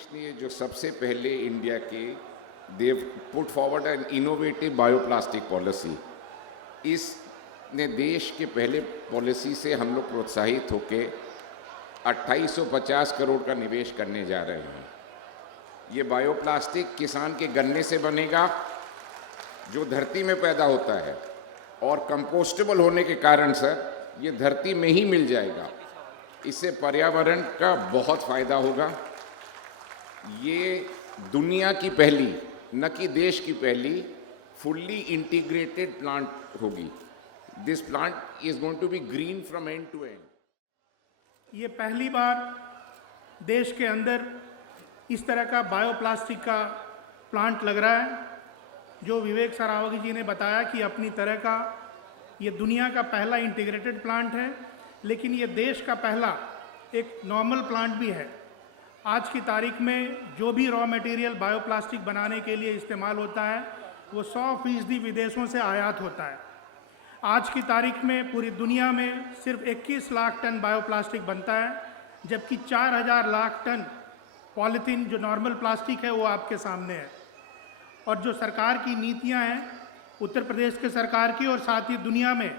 देश ने जो सबसे पहले इंडिया के देव put forward an innovative bioplastic policy, इसने देश के पहले पॉलिसी से हम लोग प्रोत्साहित होके 2850 करोड़ का निवेश करने जा रहे हैं। ये बायोप्लास्टिक किसान के गन्ने से बनेगा जो धरती में पैदा होता है, और कंपोस्टेबल होने के कारण सर ये धरती में ही मिल जाएगा। इससे पर्यावरण का बहुत फायदा होगा। ये दुनिया की पहली, न कि देश की पहली, फुल्ली इंटीग्रेटेड प्लांट होगी। This plant is going to be green from end to end. ये पहली बार देश के अंदर इस तरह का बायोप्लास्टिक का प्लांट लग रहा है। जो विवेक सरावगी जी ने बताया कि अपनी तरह का ये दुनिया का पहला इंटीग्रेटेड प्लांट है, लेकिन ये देश का पहला एक नॉर्मल प्लांट भी है। आज की तारीख में जो भी रॉ मटेरियल बायोप्लास्टिक बनाने के लिए इस्तेमाल होता है वो 100% विदेशों से आयात होता है। आज की तारीख में पूरी दुनिया में सिर्फ 21 लाख टन बायोप्लास्टिक बनता है, जबकि 4000 लाख टन पॉलीथीन जो नॉर्मल प्लास्टिक है वो आपके सामने है। और जो सरकार की नीतियां हैं, उत्तर प्रदेश के सरकार की और साथ ही दुनिया में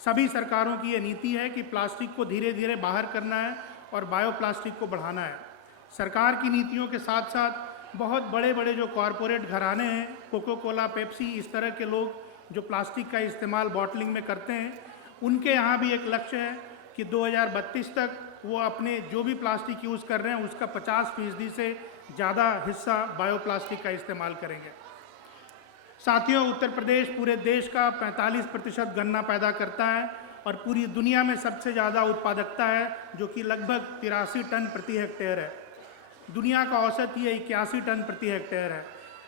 सभी सरकारों की ये नीति है कि प्लास्टिक को धीरे धीरे बाहर करना है और बायोप्लास्टिक को बढ़ाना है। सरकार की नीतियों के साथ साथ बहुत बड़े बड़े जो कॉरपोरेट घराने हैं, कोको कोला, पेप्सी, इस तरह के लोग जो प्लास्टिक का इस्तेमाल बॉटलिंग में करते हैं, उनके यहाँ भी एक लक्ष्य है कि 2032 तक वो अपने जो भी प्लास्टिक यूज़ कर रहे हैं उसका 50% से ज़्यादा हिस्सा बायोप्लास्टिक का इस्तेमाल करेंगे। साथियों, उत्तर प्रदेश पूरे देश का 45% गन्ना पैदा करता है और पूरी दुनिया में सबसे ज़्यादा उत्पादकता है, जो कि लगभग 83 टन प्रति हेक्टेयर है। दुनिया का औसत ये 81 टन प्रति हेक्टेयर है।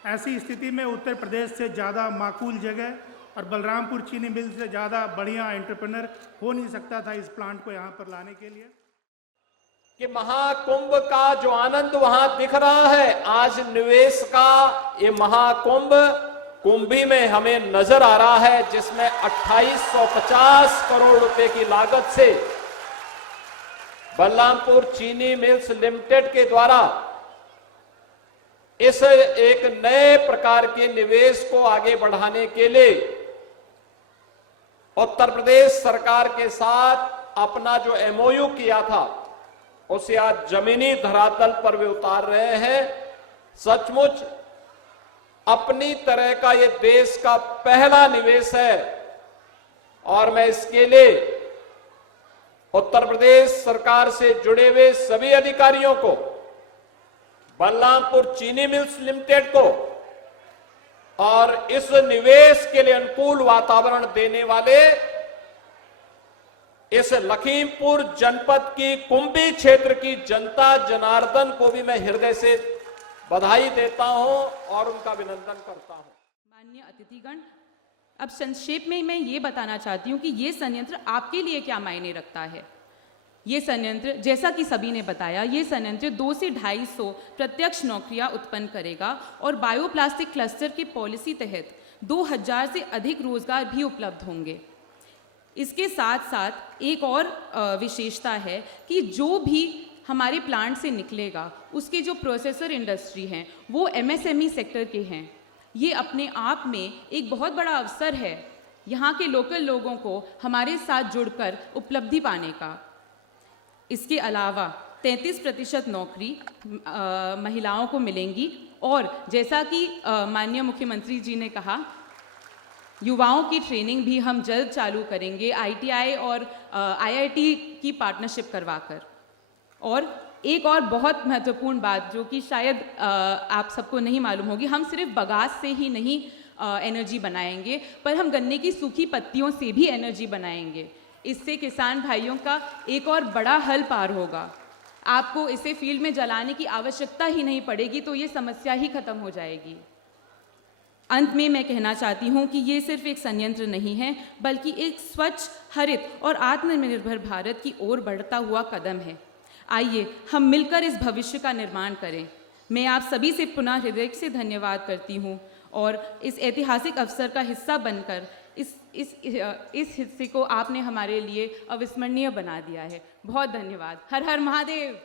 ऐसी स्थिति में उत्तर प्रदेश से ज़्यादा माकूल जगह और बलरामपुर चीनी मिल से ज़्यादा बढ़िया एंटरप्रेन्योर हो नहीं सकता था इस प्लांट को यहाँ पर लाने के लिए। कि महाकुंभ का जो आनंद वहां दिख रहा है, आज निवेश का ये महाकुंभ कुंभी में हमें नजर आ रहा है, जिसमें 2850 करोड़ रुपए की लागत से बलरामपुर चीनी मिल्स लिमिटेड के द्वारा इस एक नए प्रकार के निवेश को आगे बढ़ाने के लिए उत्तर प्रदेश सरकार के साथ अपना जो एमओयू किया था उसे आज जमीनी धरातल पर वे उतार रहे हैं। सचमुच अपनी तरह का ये देश का पहला निवेश है और मैं इसके लिए उत्तर प्रदेश सरकार से जुड़े हुए सभी अधिकारियों को, बलरामपुर चीनी मिल्स लिमिटेड को और इस निवेश के लिए अनुकूल वातावरण देने वाले इस लखीमपुर जनपद की कुंभी क्षेत्र की जनता जनार्दन को भी मैं हृदय से बधाई देता हूं और उनका अभिनंदन करता हूं। माननीय अतिथिगण, अब संक्षेप में मैं ये बताना चाहती हूँ कि ये संयंत्र आपके लिए क्या मायने रखता है। ये संयंत्र, जैसा कि सभी ने बताया, ये संयंत्र 200 से 250 प्रत्यक्ष नौकरियां उत्पन्न करेगा और बायोप्लास्टिक क्लस्टर की पॉलिसी तहत 2000 से अधिक रोजगार भी उपलब्ध होंगे। इसके साथ साथ एक और विशेषता है कि जो भी हमारे प्लांट से निकलेगा उसके जो प्रोसेसर इंडस्ट्री हैं वो एमएसएमई सेक्टर के हैं। ये अपने आप में एक बहुत बड़ा अवसर है यहाँ के लोकल लोगों को हमारे साथ जुड़कर उपलब्धि पाने का। इसके अलावा 33% नौकरी महिलाओं को मिलेंगी और जैसा कि माननीय मुख्यमंत्री जी ने कहा, युवाओं की ट्रेनिंग भी हम जल्द चालू करेंगे आईटीआई और आईआईटी की पार्टनरशिप करवाकर। और एक और बहुत महत्वपूर्ण बात जो कि शायद आप सबको नहीं मालूम होगी, हम सिर्फ बगास से ही नहीं एनर्जी बनाएंगे, पर हम गन्ने की सूखी पत्तियों से भी एनर्जी बनाएंगे। इससे किसान भाइयों का एक और बड़ा हल पार होगा। आपको इसे फील्ड में जलाने की आवश्यकता ही नहीं पड़ेगी, तो ये समस्या ही खत्म हो जाएगी। अंत में मैं कहना चाहती हूँ कि ये सिर्फ एक संयंत्र नहीं है, बल्कि एक स्वच्छ, हरित और आत्मनिर्भर भारत की ओर बढ़ता हुआ कदम है। आइए हम मिलकर इस भविष्य का निर्माण करें। मैं आप सभी से पुनः हृदय से धन्यवाद करती हूँ और इस ऐतिहासिक अवसर का हिस्सा बनकर इस हिस्से को आपने हमारे लिए अविस्मरणीय बना दिया है। बहुत धन्यवाद। हर हर महादेव।